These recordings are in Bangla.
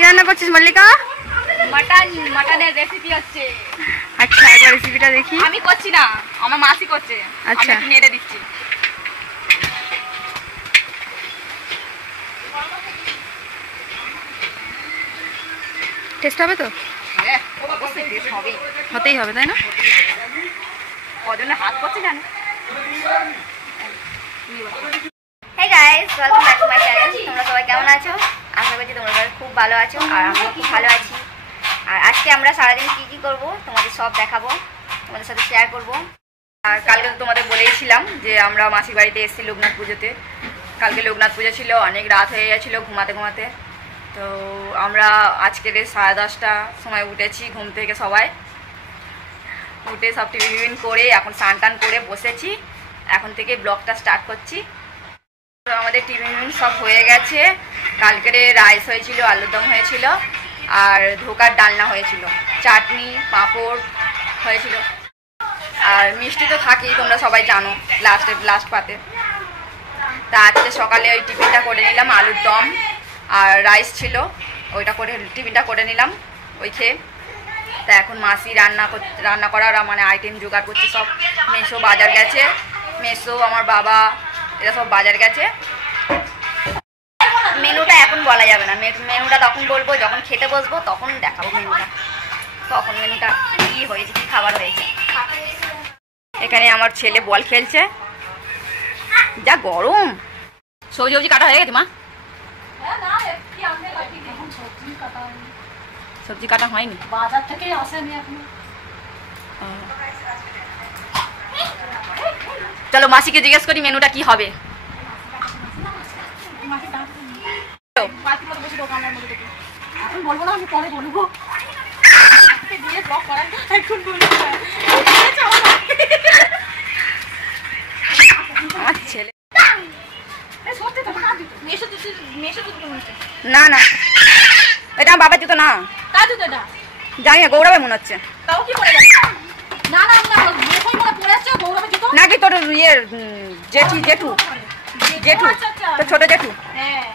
কি রান্না করছিস মল্লিকা? মাটনের রেসিপি হচ্ছে। আচ্ছা, একবার রেসিপিটা দেখি। আমি করছি না, আমার মাসি করছে। আচ্ছা, আমি নেড়ে দিচ্ছি। টেস্ট হবে তো? হতেই হবে, তাই না? কজনে হাত করছে জানে। Hey guys, welcome back to my channel. তোমরা সবাই কেমন আছো? আশা করছি তোমরা সবাই খুব ভালো আছো আর আমিও খুব ভালো আছি। আর আজকে আমরা সারাদিন কি করব তোমাদের সব দেখাবো, তোমাদের সাথে শেয়ার করব। আর কালকে তো তোমাদের বলেইছিলাম যে আমরা মাসির বাড়িতে এসেছি লোকনাথ পুজোতে। কালকে লোকনাথ পুজো ছিল, অনেক রাত হয়ে গেছিলো ঘুমাতে ঘুমাতে। তো আমরা আজকের 10:30টার সময় উঠেছি ঘুম থেকে, সবাই উঠে সব টিফিন করে এখন স্নান টান করে বসেছি। এখন থেকে ব্লগটা স্টার্ট করছি। তো আমাদের টিফিন সব হয়ে গেছে। কালকের রাইস হয়েছিল, আলুর দম হয়েছিল আর ধোকার ডালনা হয়েছিল, চাটনি পাঁপড় হয়েছিল আর মিষ্টি তো থাকেই, তোমরা সবাই জানো লাস্ট পাতে। তা আজকে সকালে ওই টিফিনটা করে নিলাম, আলুর দম আর রাইস ছিল, ওইটা করে টিফিনটা করে নিলাম ওই খেয়ে। তা এখন মাসি রান্না করার মানে আইটেম জোগাড় করছে সব। মেসো বাজার গেছে, মেসো আমার বাবা এরা সব বাজার গেছে। মেনুটা এখন বলা যাবে না, মেনুটা তখন বলবো যখন খেতে বসবো, তখন দেখাবো মেনুটা। তখন মেনুটা কি হয়েছে, কি খাবার হয়েছে। এখানে আমার ছেলে বল খেলছে, যা গরম। সবজি কাটা হয়ে গেছে মা? সবজি কাটা হয়নি, বাজার থেকে আসেনি এখনো। চলো মাসিকে জিজ্ঞেস করি মেনুটা কি হবে। এখন বলবো না, আমি পরে বলবো। আমার ছেলে না না, এটা আমার বাবার জুতো না, তা জুতো এটা জানি না, গৌরবে মনে হচ্ছে। তাও কি পরে যাচ্ছে? না না না, মেশোই মনে পড়ে আসছে গৌরবের জুতো নাকি তোর ইয়ে জেঠু তোর ছোট জেঠু। হ্যাঁ,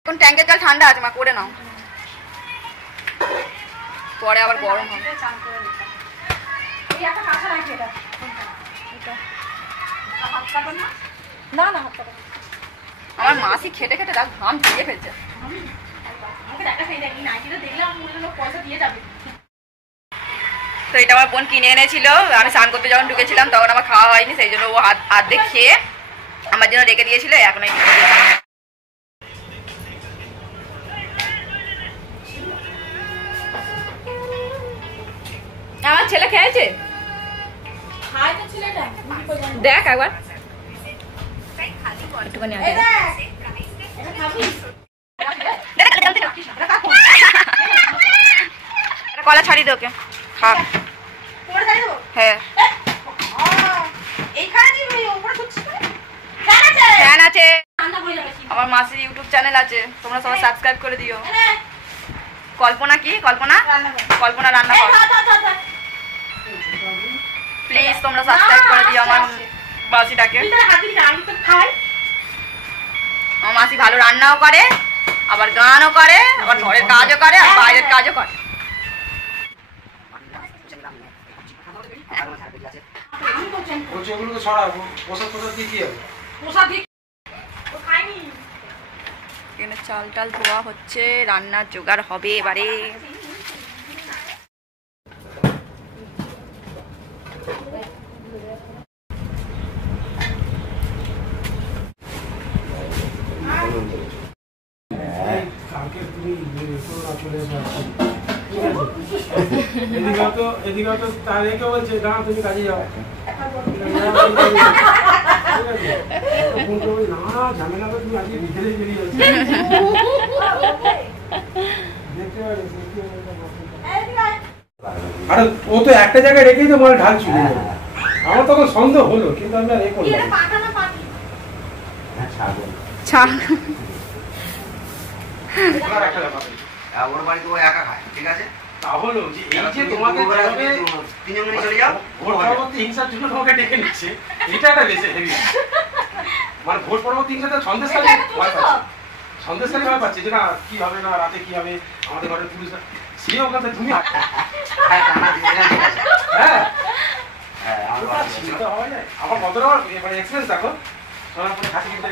এখন ট্যাঙ্কের জল ঠান্ডা আছে মা, করে নাও, পরে আবার গরম হবে। এই একটা কাঁচা রাখি এটা। হাত কাটো না, না না হাত কাটো। আমার মাসি খেটে খেটে রাত ঘাম ছিঁড়ে ফেলছে। আমাকে দেখা সেই দেখি নাইটিটা দেখলাম, মনে হলো পয়সা দিয়ে যাবে। তো এটা আমার বোন কিনে এনেছিল, আমি স্নান করতে যখন ঢুকেছিলাম তখন আমার খাওয়া হয়নি, সেই জন্য ও আর্ধেক খেয়ে আমার জন্য রেখে দিয়েছিল। এখন আমার ছেলে খেয়েছে, দেখ একবার একটুখানি আগে কলা ছাড়ি দে ওকে, খা। হ্যাঁ ফ্যান আছে, আমার মাসির ইউটিউব চ্যানেল আছে, তোমরা সবাই সাবস্ক্রাইব করে দিও। কল্পনা কি কল্পনা রান্না কর, প্লিজ তোমরা সাবস্ক্রাইব করে দিও আমার মাসিটাকে। আমার মাসি ভালো রান্নাও করে, আবার গানও করে, আবার ঘরের কাজও করে, আর বাইরের কাজও করে। এখানে চাল টাল ধোয়া হচ্ছে, রান্নার জোগাড় হবে এবারে। এদিকে তো তার একে বলছে না তুমি কাজে যাও, না ঝামেলা করে তুমি আজকে বিকেলে বেরিয়ে যাচ্ছ। আরে ও তো একটা জায়গায় রেখেই তো মাল ঢালছিল, আমার তখন সন্দেহ হলো, কিন্তু আমরা এ করলাম ওর বাড়িতে ও একা খায়, ঠিক আছে? তাহলে যে এই যে তোমাকে তিনজন চলে যাও, হিংসার জন্য তোমাকে ডেকে নিচ্ছে, এটা একটা বেশি হেভি। মানে ভোট পরবর্তী সাথে সন্দেশকালী ভয় পাচ্ছে, সন্দেশকালী ভয় পাচ্ছে যে না কি হবে না রাতে কি হবে আমাদের ঘরের পুলিশ সে ওখান থেকে তুমি হ্যাঁ চিন্তা হয় না আমার কতটা মানে এক্সপিরিয়েন্স দেখো সোনারপুরে খাসি কিনতে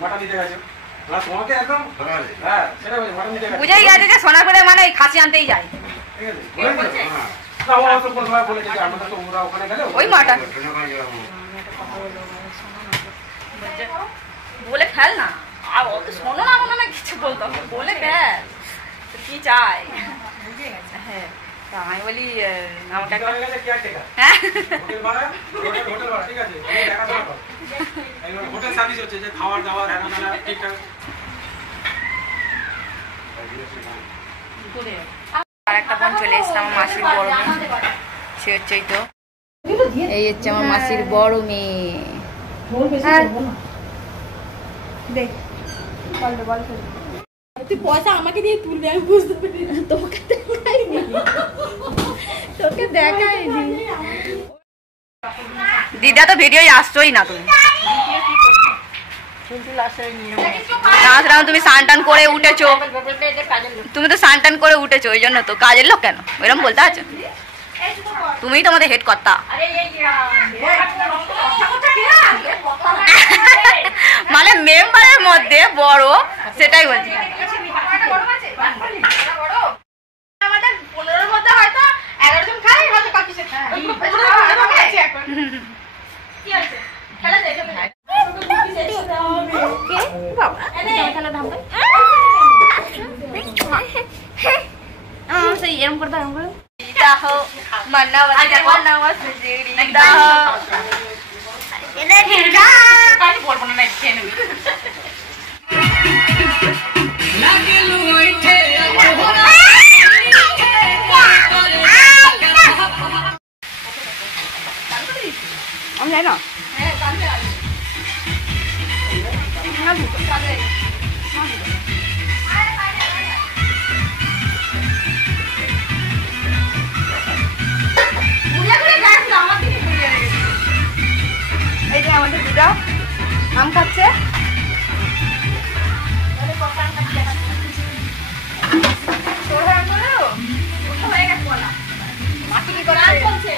মাটন দিতে গেছো না তোমাকে একদম হ্যাঁ সেটা মাটন দিতে গেছো বুঝেই গেছে যে সোনারপুরে মানে খাসি আনতেই যায় ঠিক আছে না ও তো কোনো সময় বলে যে আমাদের তো ওরা ওখানে গেলে ওই মাটন বলে ফেল না আর অত শোনো না মনে না কিছু বলতো বলে ফেল তো কি চাই বুঝে গেছে হ্যাঁ তা আমি বলি আমাকে একটা হ্যাঁ হোটেল ভাড়া ঠিক আছে দেখাশোনা করো হোটেল সার্ভিস হচ্ছে যে খাবার দাবার হ্যাঁ না ঠিকঠাক আর একটা বোন চলে এসছে আমার মাসির বড় মেয়ে সে হচ্ছে এই হচ্ছে আমার মাসির বড় মেয়ে দেখ তুই পয়সা আমাকে দিয়ে তুলবি আমি বুঝতে পারি তোকে দেখাইনি তোকে দেখাইনি দিদা তো ভিডিও আসছোই না তুমি তাছাড়া তুমি স্নান টান করে উঠেছো তুমি তো স্নান টান করে উঠেছো ওই জন্য তো কাজের লোক কেন ওইরকম বলতে আছো তুমিই তো আমাদের হেড কর্তা মানে মেম্বারের মধ্যে বড় সেটাই বলছি আমাদের 15-এর মধ্যে হয়তো 11 জন খাই হয়তো কাকি সে কি আছে খেলা দেখে ভাই কে বাবা এনে খেলা ধাম ভাই সেই এরকম করতে এরকম করে দাও মান্নাওয়া সুজিড়ি দাও এনে ঠিকা কাটি বলবো না খেয়ে নেবি আমি জানি না এই যে আমাদের দিদা আম খাচ্ছে মাসি কি করছে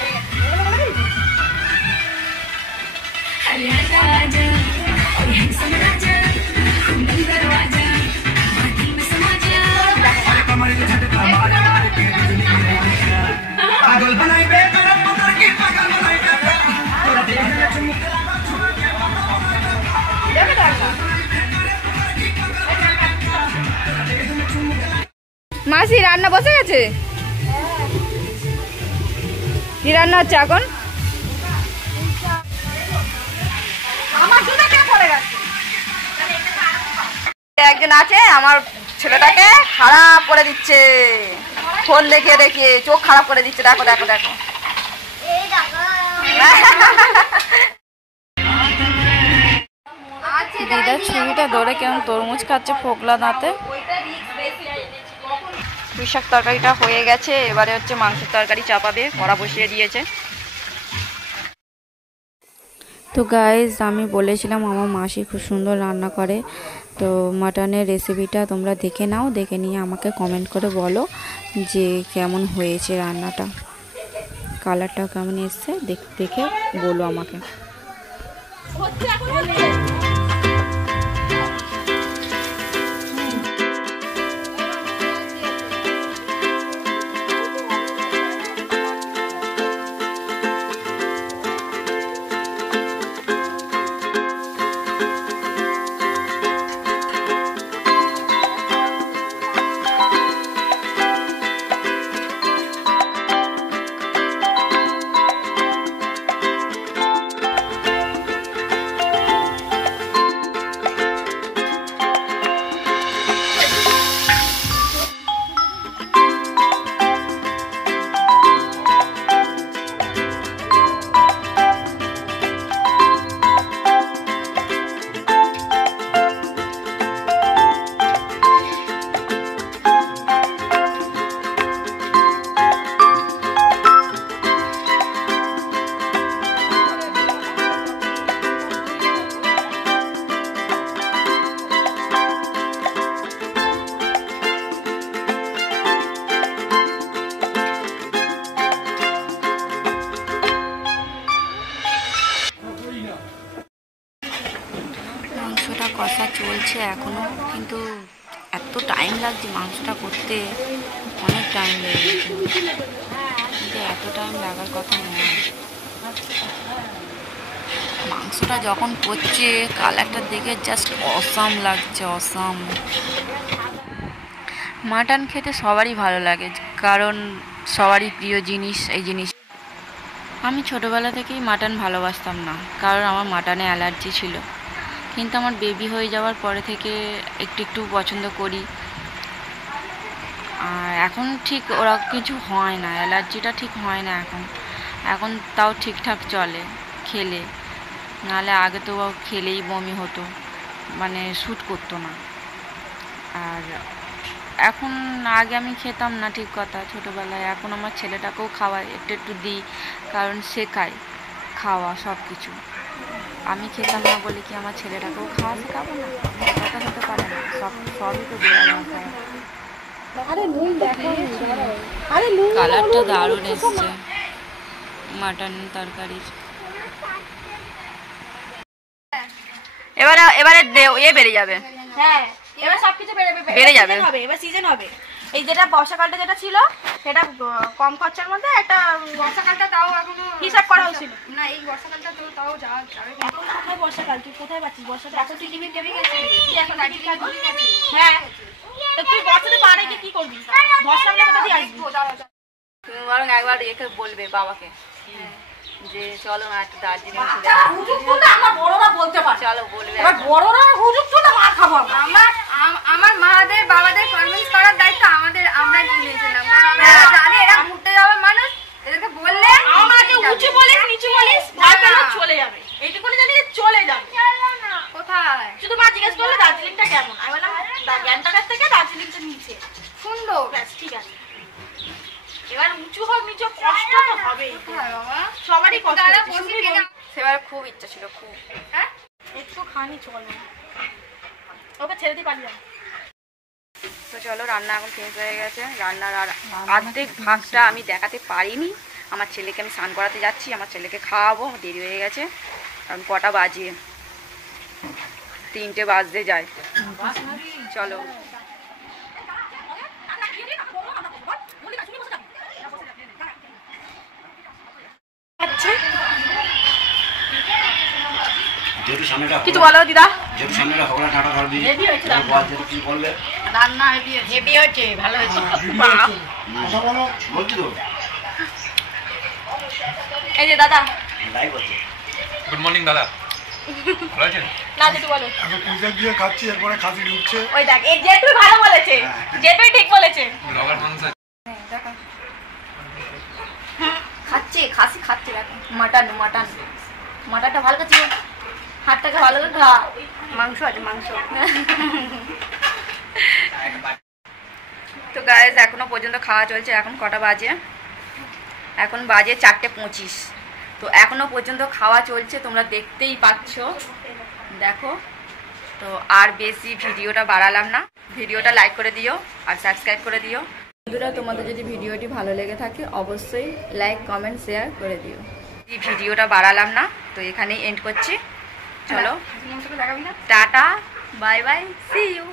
মাসি রান্না বসে গেছে কি রান্না হচ্ছে এখন একজন আছে আমার ছেলেটাকে খারাপ করে দিচ্ছে ফোন দেখিয়ে দেখিয়ে চোখ খারাপ করে দিচ্ছে দেখো দেখো দেখো দিদার ছবিটা ধরে কেমন তরমুজ খাচ্ছে ফোকলা দাঁতে পুঁই শাক তরকারিটা হয়ে গেছে এবারে হচ্ছে মাংসের তরকারি চাপাবে কড়া বসিয়ে দিয়েছে তো গাইজ আমি বলেছিলাম আমার মাসি খুব সুন্দর রান্না করে তো মাটনের রেসিপিটা তোমরা দেখে নাও দেখে নিয়ে আমাকে কমেন্ট করে বলো যে কেমন হয়েছে রান্নাটা কালারটা কেমন এসছে দেখে বলো আমাকে মাংসটা কষা চলছে এখনো, কিন্তু এত টাইম লাগছে মাংসটা করতে, অনেক টাইম লেগে গেছে, কিন্তু এত টাইম লাগার কথা নয়। মাংসটা যখন করছে কালারটা দেখে জাস্ট অসাম লাগছে, অসাম। মাটন খেতে সবারই ভালো লাগে, কারণ সবারই প্রিয় জিনিস এই জিনিস। আমি ছোটোবেলা থেকেই মাটন ভালোবাসতাম না, কারণ আমার মাটনে অ্যালার্জি ছিল, কিন্তু আমার বেবি হয়ে যাওয়ার পরে থেকে একটু একটু পছন্দ করি। আর এখন ঠিক ওরা কিছু হয় না, অ্যালার্জিটা ঠিক হয় না এখন, এখন তাও ঠিকঠাক চলে খেলে, নাহলে আগে তো খেলেই বমি হতো, মানে শ্যুট করতো না। আর এখন আগে আমি খেতাম না ঠিক কথা ছোটোবেলায়, এখন আমার ছেলেটাকেও খাওয়াই, একটু একটু দিই, কারণ শেখাই খাওয়া সব কিছু। আমি খেতাম না বলে কি আমার ছেলেটাকেও খাওয়া শেখাবো না? কথা হতে পারে না, সবই তো দেওয়া দরকার। কালারটা দারুণ এসছে মাটন তরকারির। এবারে এ বেড়ে যাবে। হ্যাঁ, এবার সবকিছু বেড়ে যাবে, এবার সিজন হবে। এই যেটা বর্ষাকালটা যেটা ছিল সেটা কম খরচার মধ্যে একটা বর্ষাকালটা তাও এখনো হিসাব করা হয়েছিল না, এই বর্ষাকালটা তো তাও যাবে। এখন কোথায় বর্ষাকাল, তুই কোথায় পাচ্ছিস বর্ষাকাল? এখন তুই টিভি টেবি গেছিস, এখন দার্জিলিং ঘুরে গেছিস। হ্যাঁ, তো তুই বর্ষাতে পারে গিয়ে কি করবি? বর্ষাকালে কোথা দিয়ে আসবি? তুমি বরং একবার একে বলবে বাবাকে যে চলো না একটু দার্জিলিং বড়রা বলতে পারে, চলো বলবে, বড়রা হুজুক তো না মার খাবো। আমার মাদের বাবাদের কনভিন্স করার দায়িত্ব আমাদের, আমরা নিয়েছিলাম, কারণ আমরা জানি এরা ঘুরতে যাওয়ার মানুষ, এদেরকে বললে আমাকে উঁচু বলিস নিচু বলিস ভয় পেলে চলে যাবে, এইটুকুনি জানি চলে যাবে। কোথায় শুধু মা জিজ্ঞেস করলে দার্জিলিংটা কেমন, আমি বললাম গ্যাংটকের থেকে দার্জিলিংটা নিচে সুন্দর। ব্যাস ঠিক আছে। এবার উঁচু হোক নিচু কষ্ট তো হবেই, সবারই কষ্ট। সেবার খুব ইচ্ছা ছিল, খুব। হ্যাঁ, একটু খানি চলে, ওকে ছেড়ে দিয়ে পালিয়ে যাবে। তো চলো, রান্না এখন শেষ হয়ে গেছে। রান্নার আর অর্ধেক ভাগটা আমি দেখাতে পারিনি। আমার ছেলেকে আমি স্নান করাতে যাচ্ছি, আমার ছেলেকে খাওয়াবো, আমার দেরি হয়ে গেছে, কারণ কটা বাজে, 3টে বাজতে যায়। চলো, কিছু বলো দিদা। যেটু সামনেটা হগলা টাটা ধরবি, কি বললে? রান্না হেভি হয়েছে, ভালো হয়েছে। বলছি তো এই যে দাদা, লাইভ হচ্ছে। গুড মর্নিং দাদা, ভালো আছেন? না যেটু বলো। আমি পুজো দিয়ে খাচ্ছি, এরপরে খাসি ঢুকছে। ওই দেখ, এই যেটুই ভালো বলেছে, যেটুই ঠিক বলেছে। ব্লগার মানুষ আছে। খাচ্ছে, খাসি খাচ্ছে, দেখো মাটনটা ভালো খাচ্ছে, হাতটাকে ভালো করে খা। মাংস আছে, মাংস। তো গাইস, এখনো পর্যন্ত খাওয়া চলছে। এখন কটা বাজে? এখন বাজে 4:25। তো এখনো পর্যন্ত খাওয়া চলছে, তোমরা দেখতেই পাচ্ছ, দেখো। তো আর বেশি ভিডিওটা বাড়ালাম না, ভিডিওটা লাইক করে দিও আর সাবস্ক্রাইব করে দিও। বন্ধুরা, তোমাদের যদি ভিডিওটি ভালো লেগে থাকে অবশ্যই লাইক কমেন্ট শেয়ার করে দিও। এই ভিডিওটা বাড়ালাম না, তো এখানেই এন্ড করছি। চলো, tata, bye bye, see you.